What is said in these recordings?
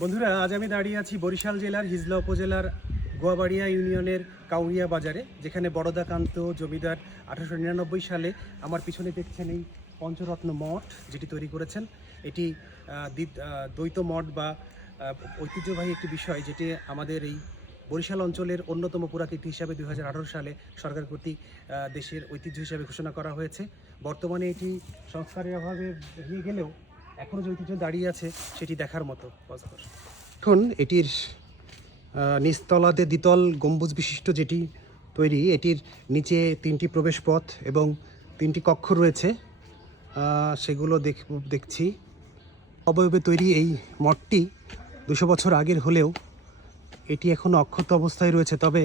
বন্ধুরা, আজ আমি দাঁড়িয়ে আছি বরিশাল জেলার হিজলা উপজেলার গোয়াবাড়িয়া ইউনিয়নের কাউরিয়া বাজারে, যেখানে বড়দাকান্ত জমিদার আঠারোশো নিরানব্বই সালে আমার পিছনে দেখছেন এই পঞ্চরত্ন মঠ যেটি তৈরি করেছেন। এটি দ্বৈত মঠ বা ঐতিহ্যবাহী একটি বিষয় যেটি আমাদের এই বরিশাল অঞ্চলের অন্যতম পুরাকীর্তি হিসাবে দু হাজার আঠারো সালে সরকার কর্তৃক দেশের ঐতিহ্য হিসাবে ঘোষণা করা হয়েছে। বর্তমানে এটি সংস্কারের অভাবে ভেঙে গেলেও এখনও যে ঐতিহ্য দাঁড়িয়ে আছে সেটি দেখার মতো। এখন এটির আহ, নিচতলাতে দ্বিতল গম্বুজ বিশিষ্ট যেটি তৈরি এটির নিচে তিনটি প্রবেশ পথ এবং তিনটি কক্ষ রয়েছে। সেগুলো দেখ দেখছি। অবয়বে তৈরি এই মঠটি দুশো বছর আগের হলেও এটি এখনও অক্ষত অবস্থায় রয়েছে তবে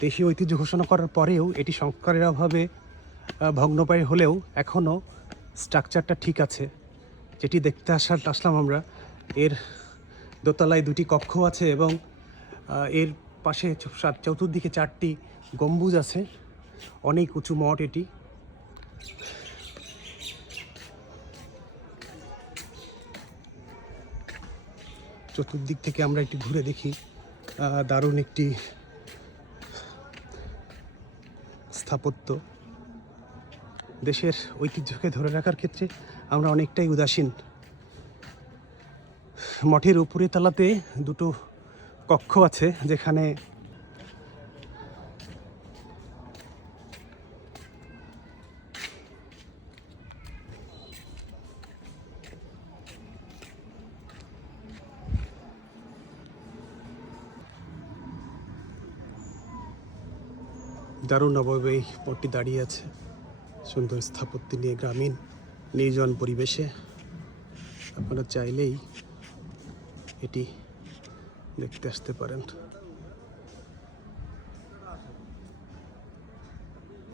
দেশীয় ঐতিহ্য ঘোষণা করার পরেও এটি সংস্কারের অভাবে আহ, ভগ্নপ্রায় হলেও এখনও স্ট্রাকচারটা ঠিক আছে। যেটি দেখতে আসার আসলাম আমরা, এর দোতলায় দুটি কক্ষ আছে এবং এর পাশে চতুর্দিকে চারটি গম্বুজ আছে। অনেক উঁচু মঠ এটি। চতুর্দিক থেকে আমরা একটু ঘুরে দেখি দারুণ একটি স্থাপত্য। দেশের ঐতিহ্যকে ধরে রাখার ক্ষেত্রে আমরা অনেকটাই উদাসীন। মঠের উপরে তলাতে দুটো কক্ষ আছে যেখানে দারুণ অবয়বে এই মঠটি দাঁড়িয়ে আছে। সুন্দর স্থাপত্য নিয়ে গ্রামীণ নির্জন পরিবেশে আপনারা চাইলেই এটি দেখতে আসতে পারেন।